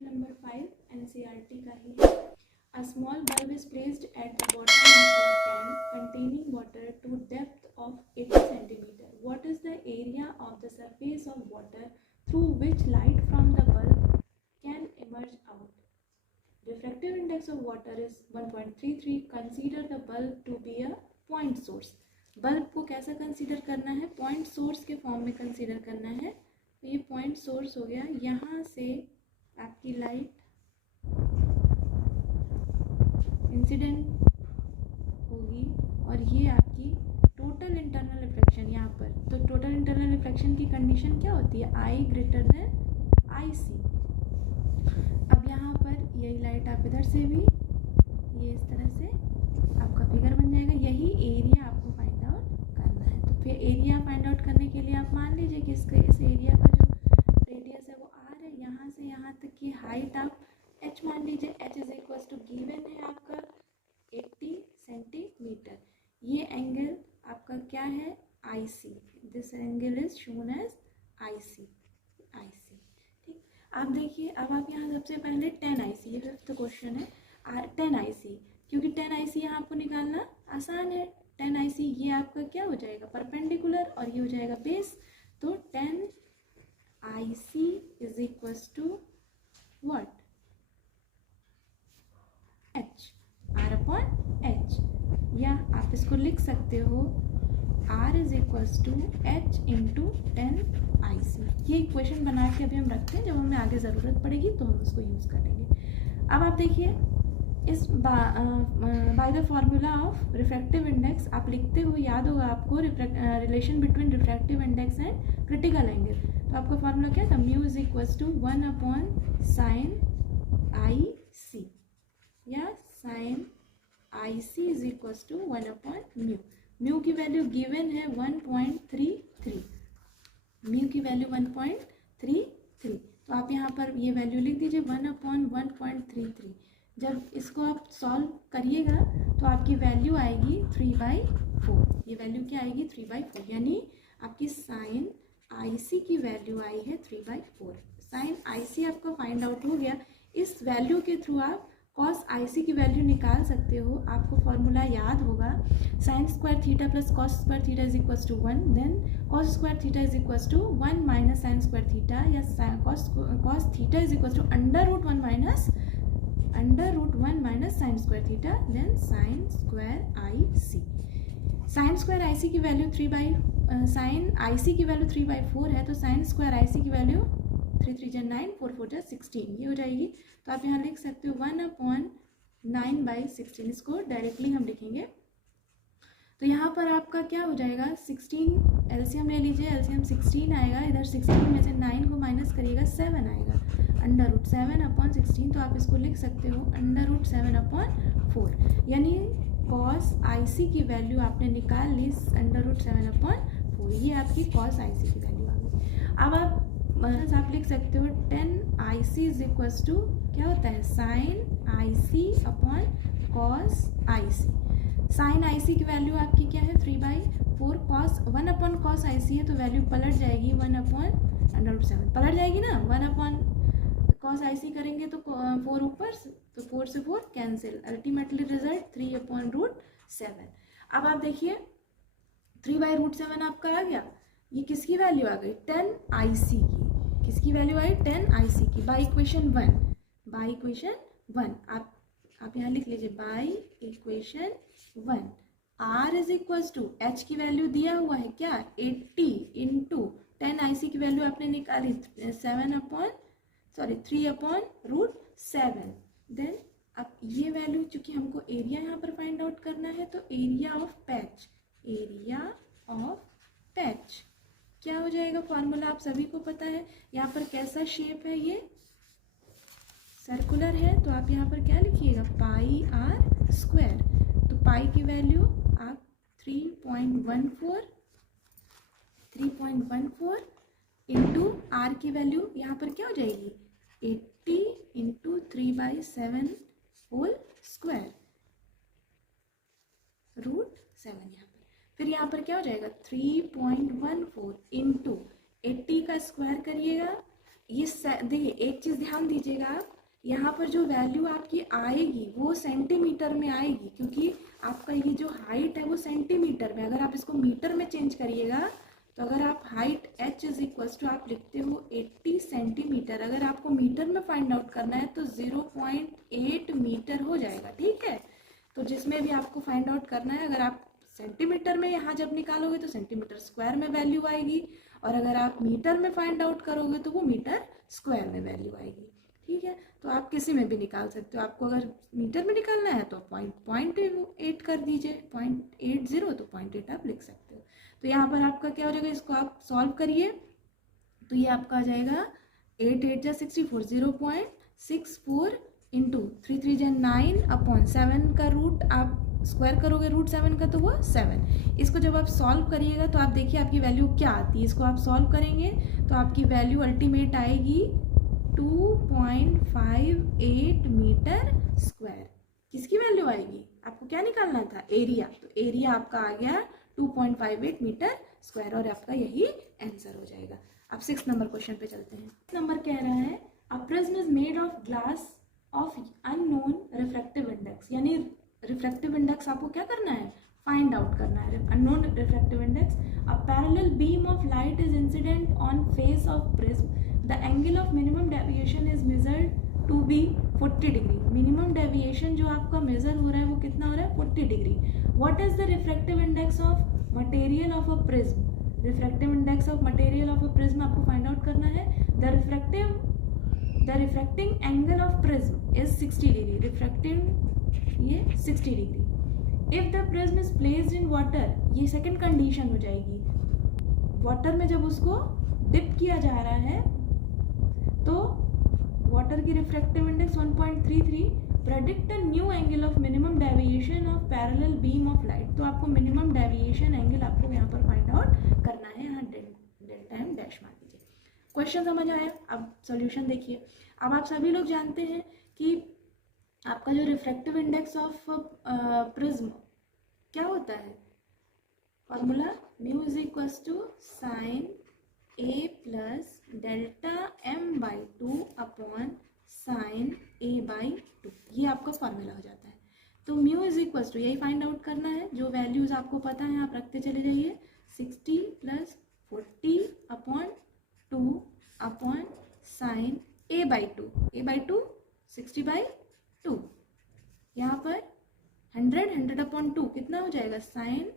Number 5 NCERT का ही है। A small bulb is placed at the bottom of a tank containing water to depth of 80 centimeter. What is the area of the surface of water through which light from the bulb can emerge out? Refractive index of water is 1.33. Consider the bulb to be a point source. Bulb को कैसा consider करना है? Point source के form में consider करना है। तो ये पॉइंट सोर्स हो गया, यहाँ से आपकी लाइट इंसिडेंट होगी और ये आपकी टोटल इंटरनल रिफ्लेक्शन यहाँ पर। तो टोटल इंटरनल रिफ्लेक्शन की कंडीशन क्या होती है? I greater than IC। अब यहाँ पर यही लाइट आप इधर से भी ये इस तरह से आपका फिगर बन जाएगा। यही एरिया आपको फाइंड आउट करना है। तो फिर एरिया फाइंड आउट करने के लिए आप मान लीजिए कि इस एरिया का जो रेडियस है वो R है। यहाँ से यहाँ तक की हाइट आप h मान लीजिए। h is equal to given है आपका 80 सेंटीमीटर। ये एंगल आपका क्या है? IC। This angle is shown as IC। ठीक, आप देखिए, अब आप यहाँ सबसे पहले 10 IC, ये 5th क्वेश्चन है। 10 IC, क्योंकि 10 IC यहाँ आपको निकालना आसान है। 10 IC ये आपका क्या हो जाएगा? परपेंडिकुलर, और ये हो जाएगा बेस। तो 10 IC is equal to what? H, R upon H। या आप इसको लिख सकते हो R is equals to H into 10 IC। ये इक्वेशन बना के अभी हम रखते हैं, जब हमें आगे ज़रूरत पड़ेगी तो हम उसको यूज़ करेंगे। अब आप देखिए, इस by the formula of refractive index आप लिखते हो, याद होगा आपको, relation between refractive index and critical angle. तो आपका फार्मूला क्या था? Mu is equals to 1 upon sine IC, या sine IC is equals to 1 upon mu. Mu की वैल्यू गिवन है 1.33। म्यू की वैल्यू 1.33। तो आप यहाँ पर ये वैल्यू लिख दीजिए 1 अपॉन 1.33। जब इसको आप सॉल्व करिएगा तो आपकी वैल्यू आएगी 3/4। ये वैल्यू क्या आएगी? 3/4। यानी आपकी साइन IC की वैल्यू आई है 3/4। साइन IC आपका फाइंड आउट हो गया। इस वैल्यू के थ्रू आप कॉस IC की वैल्यू निकाल सकते हो। आपको फॉर्मूला याद होगा, sine square theta plus cos square theta is equals to 1, then cos square theta is equals to 1 minus sine square theta, या cos theta is equals to under root 1 minus sine square theta, then sine square IC। Sine square IC की value sine IC की value 3/4 है। तो sine square IC की value 3 3 जा 9, 4 4 जा 16, ये हो जाएगी। तो आप यहाँ लिख सकते हो 1 अपॉन 9/16। इसको डायरेक्टली हम लिखेंगे तो यहाँ पर आपका क्या हो जाएगा? 16 एलसीएम ले लीजिए, एलसीएम 16 आएगा। इधर 16 में से 9 को माइनस करिएगा, 7 आएगा। अंडर रूट 7 अपॉन 16, तो आप इसको लिख सकते हो अंडर रूट 7 अपॉन 4। यानी कॉस IC की वैल्यू आपने निकाल ली अंडर रूट 7 अपॉन 4। ये आपकी कॉस IC की वैल्यू आ गई। अब आप लिख सकते हो 10 IC इज इक्वल्स टू क्या होता है? Sine IC upon cos IC। Sine IC की वैल्यू आपकी क्या है? 3/4। कॉस 1 अपॉन कॉस IC है तो वैल्यू पलट जाएगी 1 अपॉन अंडर रूट 7, पलट जाएगी ना। 1 अपॉन कॉस IC करेंगे तो 4 ऊपर, तो 4 से 4 cancel, ultimately result 3 upon root 7। अब आप देखिए 3/√7 आपका आ गया। ये किसकी वैल्यू आ गई? 10 IC की। किसकी वैल्यू आई? 10 IC की, बाय इक्वेशन 1। बाय इक्वेशन 1 आप यहाँ लिख लीजिए, by equation 1 R is equals to H की वैल्यू दिया हुआ है क्या? 80 इंटू 10 IC की वैल्यू आपने निकाली 3 अपॉन रूट 7। देन अब ये वैल्यू, चूंकि हमको एरिया यहाँ पर फाइंड आउट करना है, तो एरिया ऑफ पैच क्या हो जाएगा? फॉर्मूला आप सभी को पता है। यहाँ पर कैसा शेप है? ये सर्कुलर है। तो आप यहाँ पर क्या लिखिएगा? पाई R स्क्वायर। तो पाई की वैल्यू आप 3.14 इंटू R की वैल्यू यहाँ पर क्या हो जाएगी? 80 इंटू 3/7 होल स्क्वायर रूट 7। यहाँ पर फिर यहाँ पर क्या हो जाएगा? 3.14 इंटू 80 का स्क्वायर करिएगा ये देखिए एक चीज़ ध्यान दीजिएगा आप, यहाँ पर जो वैल्यू आपकी आएगी वो सेंटीमीटर में आएगी, क्योंकि आपका ये जो हाइट है वो सेंटीमीटर में, अगर आप इसको मीटर में चेंज करिएगा तो अगर आप height h is equals to आप लिखते हो 80 सेंटीमीटर, अगर आपको मीटर में फाइंड आउट करना है तो 0.8 मीटर हो जाएगा, ठीक है। तो जिसमें भी आपको फाइंड आउट करना है, अगर आप सेंटीमीटर में यहाँ जब निकालोगे तो सेंटीमीटर स्क्वायर में वैल्यू आएगी, और अगर आप मीटर में फाइंड आउट करोगे तो वो मीटर स्क्वायर में वैल्यू आएगी, ठीक है। तो आप किसी में भी निकाल सकते हो, आपको अगर मीटर में निकालना है तो 0.8 कर दीजिए, 0.80 तो 0.8 आप लिख सकते हो। तो यहाँ पर आपका क्या हो जाएगा, इसको आप सॉल्व करिए तो ये आपका आ जाएगा 8 8 जा 64, 0.64 इंटू 3 3 जा 9 अपॉन 7 का रूट आप स्क्वायर करोगे रूट 7 का तो वो 7। इसको जब आप सॉल्व करिएगा तो आप देखिए आपकी वैल्यू क्या आती है, इसको आप सॉल्व करेंगे तो आपकी वैल्यू अल्टीमेट आएगी 2.58 मीटर स्क्वायर। किसकी वैल्यू आएगी, आपको क्या निकालना था, एरिया, तो एरिया आपका आ गया 2.58 मीटर स्क्वायर, और आपका यही आंसर हो जाएगा। अब 6 नंबर क्वेश्चन पे चलते हैं। नंबर कह रहा है a prism is made of glass of unknown refractive index, यानी रिफ्रैक्टिव इंडेक्स आपको क्या करना है, फाइंड आउट करना है, unknown refractive index. A parallel beam of light is incident on face of prism, the angle of minimum deviation is measured to be 40 degree. Minimum deviation जो आपका major हो रहा है वो कितना हो रहा है, 40 degree. What is the refractive index of material of a prism, refractive index of material of a prism आपको फाइंड आउट करना है। The refracting angle of prism is 60 degree, refracting ये 60 degree. If the prism is placed in water, ये second condition हो जाएगी, water में जब उसको डिप किया जा रहा है तो वाटर की refractive index 1.33। Predict a new angle of minimum deviation of parallel beam of light, तो आपको मिनिमम डेविएशन एंगल आपको यहाँ पर फाइंड आउट करना है, यहाँ डेल्टा एम डैश मार दीजिए। क्वेश्चन समझ आया, अब सॉल्यूशन देखिए। अब आप सभी लोग जानते हैं कि आपका जो रिफ्रैक्टिव इंडेक्स ऑफ प्रिज्म क्या होता है, formula mu is equals to sine A plus delta m by 2 upon sine A by 2, ये आपका फॉर्मूला हो जाता है। तो म्यू इज इक्वल्स टू यही फाइंड आउट करना है, जो वैल्यूज आपको पता है आप रखते चले जाइए, 60 plus 40 upon 2 upon sine A by 2, A by 2 60 by 2, यहाँ पर 100 अपॉन 2 कितना हो जाएगा, साइन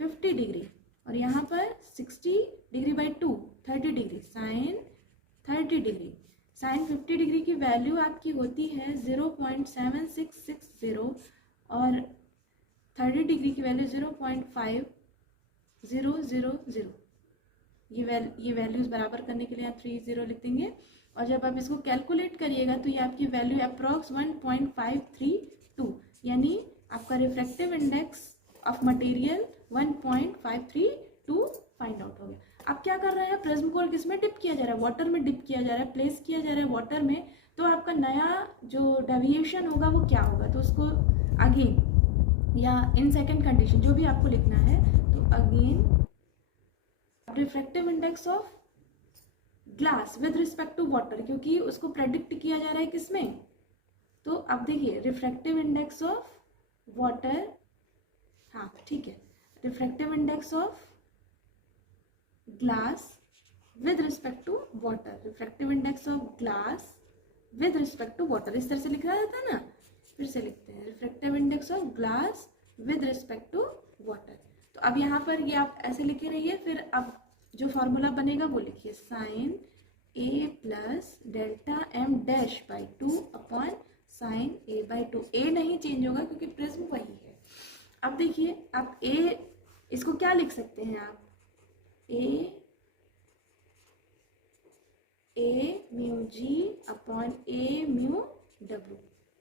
50 डिग्री, और यहाँ पर 60 degree by 2 30 degree, sine 30 degree. Sine 50 degree की वैल्यू आपकी होती है 0.7660, और 30 डिग्री की वैल्यू 0.5000। ये वैल्यूज बराबर करने के लिए आप 30 लिख देंगे, और जब आप इसको कैलकुलेट करिएगा तो ये आपकी वैल्यू अप्रॉक्स 1.532, यानी आपका refractive index of material 1.532 find out हो गया। अब क्या कर रहे हैं, प्रिज्म को किसमें डिप किया जा रहा है, वाटर में डिप किया जा रहा है, प्लेस किया जा रहा है वाटर में, तो आपका नया जो डेविएशन होगा वो क्या होगा, तो उसको अगेन या इन सेकंड कंडीशन जो भी आपको लिखना है, तो again refractive index of glass with respect to water, क्योंकि उसको प्रेडिक्ट किया जा रहा है किसमें, तो अब देखिए रिफ्रैक्टिव इंडेक्स ऑफ वाटर, हाँ ठीक है, refractive index of glass with respect to water, refractive index of glass with respect to water, इस तरह से लिखा जाता है ना, फिर से लिखते हैं refractive index of glass with respect to water. तो अब यहाँ पर ये आप ऐसे लिखे रहिए, फिर अब जो फॉर्मूला बनेगा वो लिखिए, sine A plus delta M dash by 2 upon sine A by 2, A नहीं चेंज होगा क्योंकि प्रिज्म वही है। अब देखिए आप ए, इसको क्या लिख सकते हैं आप, ए म्यू जी अपॉन ए म्यू डब्ल्यू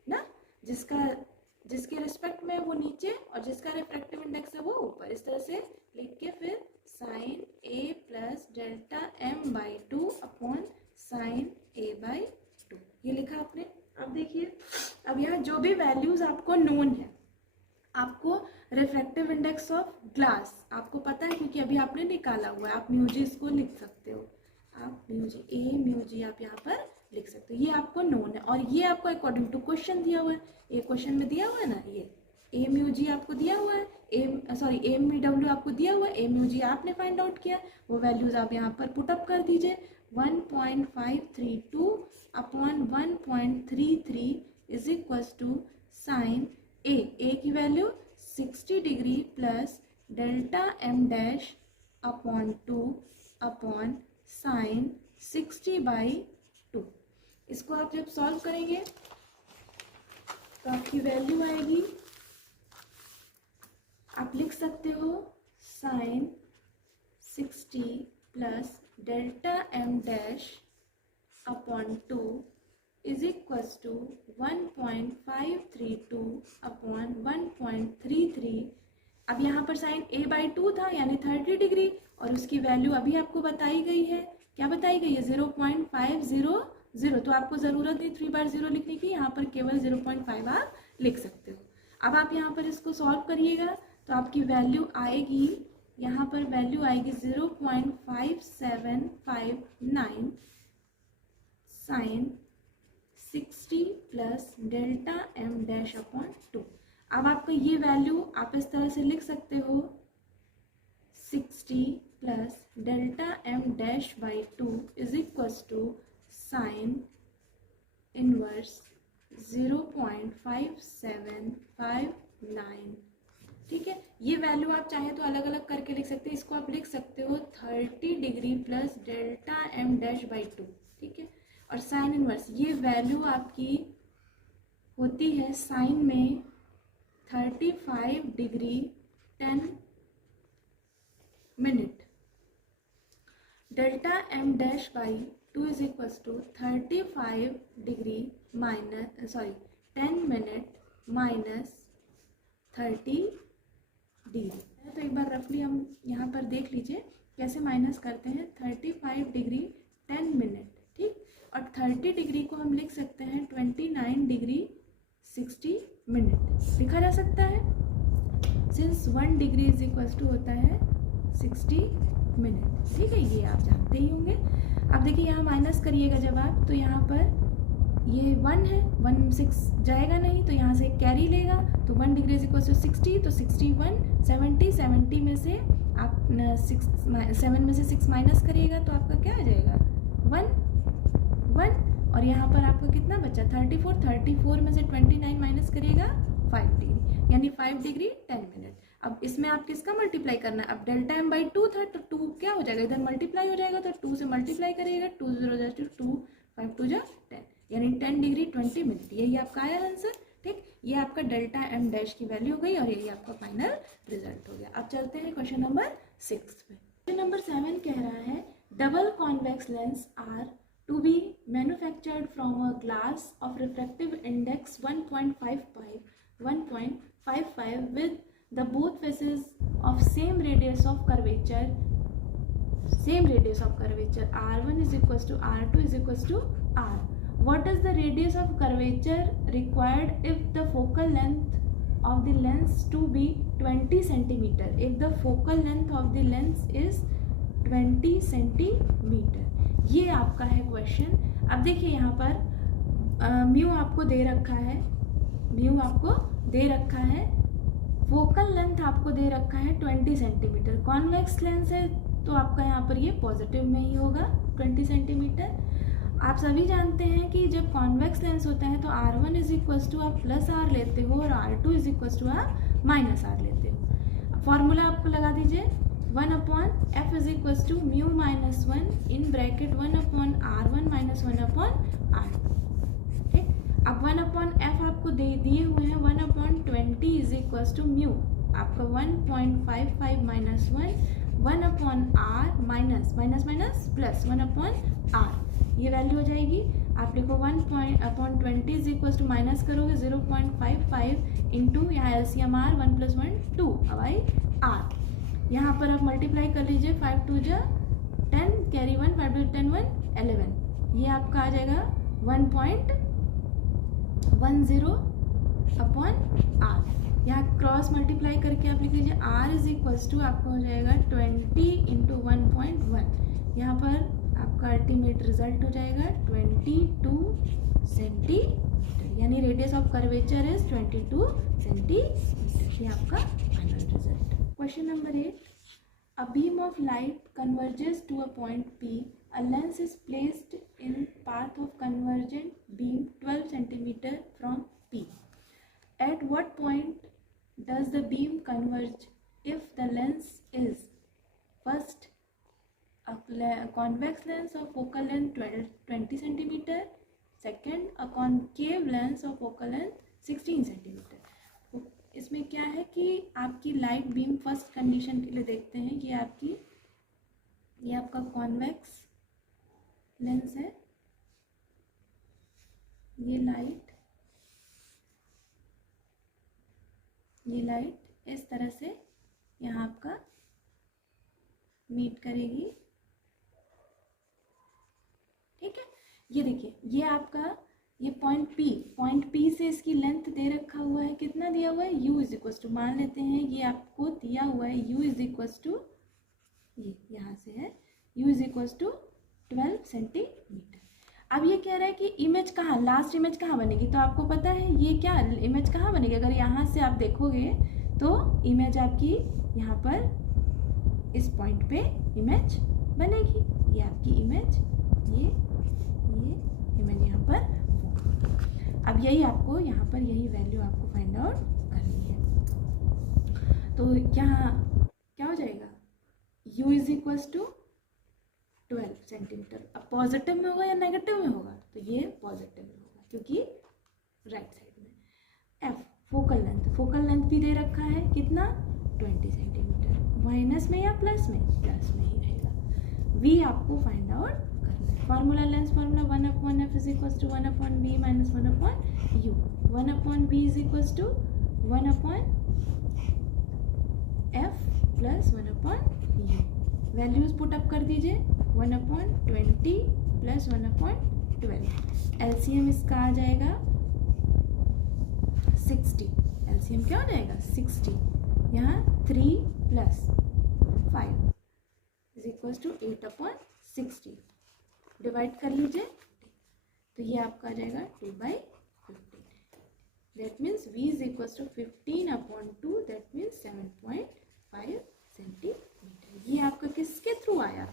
ना, जिसके रिस्पेक्ट में वो नीचे और जिसका रिफ्रैक्टिव इंडेक्स है वो ऊपर, इस तरह से लिख के फिर sine A plus delta m by 2 upon sine A by 2, ये लिखा आपने। अब देखिए अब यहाँ जो भी वैल्यूज आपको नोन है, आपको रिफ्रैक्टिव इंडेक्स ऑफ ग्लास आपको पता है क्योंकि अभी आपने निकाला हुआ है, आप म्यूजी इसको लिख सकते हो, आप म्यू जी, ए म्यू जी आप यहाँ पर लिख सकते हो। ये आपको नोन है और ये आपको अकॉर्डिंग टू क्वेश्चन दिया हुआ है। ये क्वेश्चन में दिया हुआ है ना, ये ए म्यू जी आपको दिया हुआ है, ए म्यू डब्ल्यू आपको दिया हुआ है, ए म्यू जी आपने फाइंड आउट किया, वो वैल्यूज आप यहाँ पर पुट अप कर दीजिए। 1.532 upon 1.33 is equal to sine A की value 60 degree plus delta M dash upon 2 upon sine 60/2। इसको आप जब सॉल्व करेंगे तो आपकी वैल्यू आएगी, आप लिख सकते हो sine 60 plus delta M dash upon 2 is equal to 1.532 upon 1.33। अब यहाँ पर साइन a/2 था यानी 30 डिग्री और उसकी वैल्यू अभी आपको बताई गई है। क्या बताई गई है? 0.500। तो आपको ज़रूरत नहीं 3 बार 0 लिखने की, यहाँ पर केवल 0.5 आप लिख सकते हो। अब आप यहाँ पर इसको सॉल्व करिएगा तो आपकी वैल्यू आएगी, यहाँ पर वैल्यू आएगी 0.5759 sine 60 plus delta M dash upon 2। अब आपका ये वैल्यू आप इस तरह से लिख सकते हो 60 plus delta M dash by 2 is equal to sine inverse 0.5759। ठीक है, ये वैल्यू आप चाहे तो अलग अलग करके लिख सकते हैं। इसको आप लिख सकते हो 30 degree plus delta M dash by 2। ठीक है, और साइन इनवर्स ये वैल्यू आपकी होती है साइन में 35 degree 10 minute. Delta M dash by 2 is equal to 35 degree minus 10 minute minus 30 degree. तो एक बार रफली हम यहाँ पर देख लीजिए कैसे माइनस करते हैं। 35 डिग्री 10 मिनट, ठीक, और 30 डिग्री को हम लिख सकते हैं 29 डिग्री 60 मिनट लिखा जा सकता है, since 1 degree is equal to होता है 60 मिनट। ठीक है, ये आप जानते ही होंगे। अब देखिए यहाँ माइनस करिएगा जब आप, तो यहाँ पर ये 1 है, 1 6 जाएगा नहीं तो यहाँ से कैरी लेगा, तो 1 डिग्री इज इक्वल टू 60, तो 61 70 में से आप 7 में से 6 माइनस करिएगा तो आपका क्या आ जाएगा 1 और यहाँ पर आपका कितना बचा 34 में से 29 माइनस करिएगा 5 डिग्री, यानी 5 डिग्री 10 मिनट। अब इसमें आप किसका मल्टीप्लाई करना है? अब डेल्टा एम बाई 2 था तो 2 क्या हो जाएगा, इधर मल्टीप्लाई हो जाएगा, तो 2 से मल्टीप्लाई करिएगा, 2 0 2 5 2 10, यानी 10 डिग्री 20 मिनट। यही आपका आया आंसर। ठीक, ये आपका डेल्टा एम डैश की वैल्यू हो गई और यही आपका फाइनल रिजल्ट हो गया। अब चलते हैं क्वेश्चन नंबर 6 पे। क्वेश्चन नंबर 7 कह रहा है double convex lens are to be manufactured from a glass of refractive index 1.55 with the both faces of same radius of curvature r1 is equals to r2 is equals to r. What is the radius of curvature required if the focal length of the lens to be 20 centimeter? If the focal length of the lens is 20 centimeter, ये आपका है question. अब देखिए यहाँ पर mu आपको दे रखा है, फोकल लेंथ आपको दे रखा है 20 सेंटीमीटर। कॉन्वेक्स लेंस है तो आपका यहाँ पर ये पॉजिटिव में ही होगा 20 सेंटीमीटर। आप सभी जानते हैं कि जब कॉन्वेक्स लेंस होता है तो R1 इज इक्वल्स टू आप प्लस आर लेते हो और R2 इज इक्वल्स टू आप माइनस आर लेते हो। फॉर्मूला आपको लगा दीजिए 1/f is equals to mu minus 1 in bracket 1/R1 minus 1/R2। ठीक, अब 1/f आपको दिए हुए हैं 1/20 इज इक्वल्स टू म्यू, आपका 1.55 minus 1/R minus plus 1/R, ये वैल्यू हो जाएगी। आप लिखो 1/20 इज इक्वल्स टू माइनस करोगे 0.55 इंटू यहाँ एलसीएम आर 1 + 1 2 अबाई आर। यहाँ पर आप मल्टीप्लाई कर लीजिए 5 2 10 कैरी 1 5 2 10 1 11, ये आपका आ जाएगा 1.10/R। यहाँ क्रॉस मल्टीप्लाई करके आप लिख लीजिए r इज इक्वल्स टू आपका हो जाएगा 20 इंटू 1.1, यहाँ पर आपका अल्टीमेट रिजल्ट हो जाएगा 22 सेंटीमीटर, यानी radius of curvature is 22 centimetre. ये आपका final result. Question number 8, a beam of light converges to a point P. A lens is placed in path of convergent beam 12 centimeter from P. At what point does the beam converge if the lens is first a convex lens of focal length 20 centimeter, second a concave lens of focal length 16 centimeter. इसमें क्या है कि आपकी light beam first condition के लिए देखते हैं, ये आपका कॉन्वेक्स लेंस है, ये लाइट इस तरह से यहाँ आपका मीट करेगी, ठीक है। ये देखिए, ये आपका ये पॉइंट पी से इसकी लेंथ दे रखा हुआ है, कितना दिया हुआ है, u इज इक्वल टू, मान लेते हैं ये आपको दिया हुआ है u इज इक्वल टू, ये यहाँ से है u is equal to 12 centimetre. अब ये कह रहा है कि इमेज कहाँ, लास्ट इमेज कहाँ बनेगी, तो आपको पता है ये क्या इमेज कहाँ बनेगी, अगर यहाँ से आप देखोगे तो इमेज आपकी यहाँ पर इस पॉइंट पे इमेज बनेगी, ये आपकी इमेज, ये इमेज यहाँ पर। अब यही आपको यहाँ पर यही वैल्यू आपको फाइंड आउट करनी है। तो यहाँ क्या हो जाएगा, u is equal to 12 centimetre. अब पॉजिटिव में होगा या नेगेटिव में होगा, तो ये पॉजिटिव में होगा क्योंकि राइट साइड में। f फोकल लेंथ भी दे रखा है, कितना 20 सेंटीमीटर, माइनस में या प्लस में ही रहेगा। v आपको फाइंड आउट करना है। Formula formula 1/f is equal to 1/v minus 1/u। 1/v is equal to 1/f plus 1/u। Values put up कर दीजिए, 1/20 प्लस 1/12। एलसीएम इसका आ जाएगा 60। एलसीएम क्या हो जाएगा 60। यहाँ 3 plus 5 is equal to 8/60। Divide कर लीजिए, तो ये आपका आ जाएगा 2/15। That means v is equal to 15/2, that means 7.5 centimetre. ये आपका किसके थ्रू आया,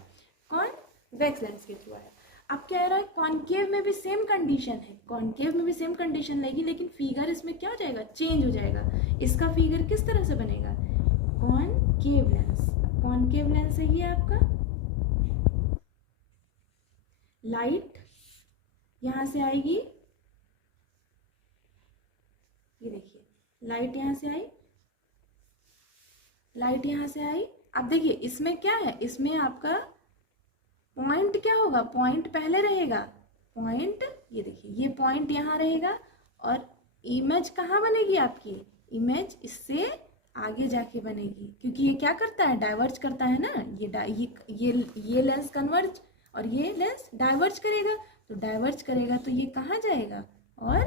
कॉन्वेक्स लेंस के थ्रू आया। अब क्या रहा है, कॉनकेव में भी सेम कंडीशन है, कॉनकेव में भी सेम कंडीशन लेगी, लेकिन फिगर इसमें क्या हो जाएगा, चेंज हो जाएगा। इसका फिगर किस तरह से बनेगा, कॉनकेव लेंस। कॉनकेव लेंस है ये आपका, लाइट यहाँ से आएगी, ये देखिए लाइट यहाँ से आई, लाइट यहाँ से आई। अब देखिए इसमें क्या है, इसमें आपका पॉइंट क्या होगा, पॉइंट पहले रहेगा, पॉइंट ये देखिए ये पॉइंट यहाँ रहेगा, और इमेज कहाँ बनेगी आपकी, इमेज इससे आगे जाके बनेगी, क्योंकि ये क्या करता है, डाइवर्ज करता है ना, ये लेंस कन्वर्ज और ये लेंस डाइवर्ज करेगा, तो डाइवर्ज करेगा तो ये कहाँ जाएगा, और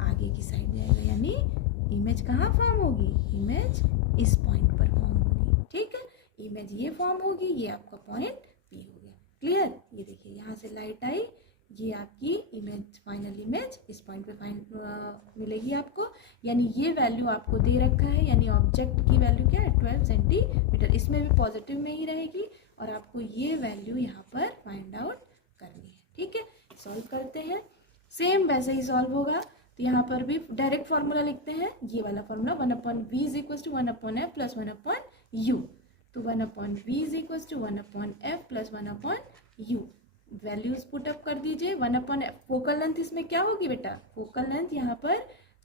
आगे की साइड जाएगा, यानी इमेज कहाँ फॉर्म होगी, इमेज इस पॉइंट पर फॉर्म होगी, ठीक है। इमेज ये फॉर्म होगी, ये आपका पॉइंट पी हो गया, क्लियर। ये देखिए यहाँ से लाइट आई, ये आपकी इमेज, फाइनल इमेज इस पॉइंट पे मिलेगी आपको, यानी ये वैल्यू आपको दे रखा है, यानी ऑब्जेक्ट की वैल्यू क्या है 12 सेंटीमीटर, इसमें भी पॉजिटिव में ही रहेगी, और आपको ये वैल्यू यहाँ पर फाइंड आउट करनी है, ठीक है। सॉल्व करते हैं, सेम वैसे ही सॉल्व होगा। तो यहाँ पर भी डायरेक्ट फार्मूला लिखते हैं, ये वाला formula 1/v is equal to 1/f plus 1/u। तो 1/v is equal to 1/f plus 1/u। Values put up कर दीजिए। 1/f फोकल लेंथ इसमें क्या होगी बेटा, फोकल लेंथ यहाँ पर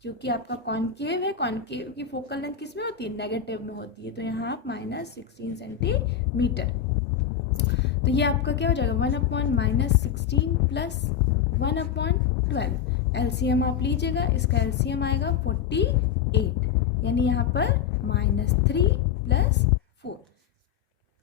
क्योंकि आपका कॉनकेव है, कॉनकेव की फोकल लेंथ किस में होती है, नेगेटिव में होती है, तो यहाँ आप -16 सेंटीमीटर। तो ये आपका क्या हो जाएगा 1/-16 प्लस 1/12। एलसीएम आप लीजिएगा, इसका एलसीएम आएगा 48, यानी यहाँ पर -3 प्लस 4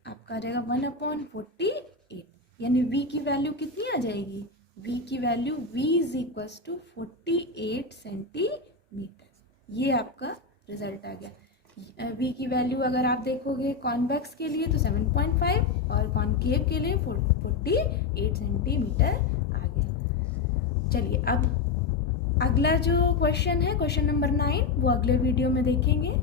आपका आ जाएगा 1/48, यानी v की वैल्यू कितनी आ जाएगी, v की value v is equal to 48 centimetre. ये आपका रिजल्ट आ गया। v की वैल्यू अगर आप देखोगे कॉन्वेक्स के लिए तो 7.5 और कॉन्केव के लिए 48 सेंटीमीटर आ गया। चलिए अब अगला जो क्वेश्चन है, क्वेश्चन नंबर 9, वो अगले वीडियो में देखेंगे।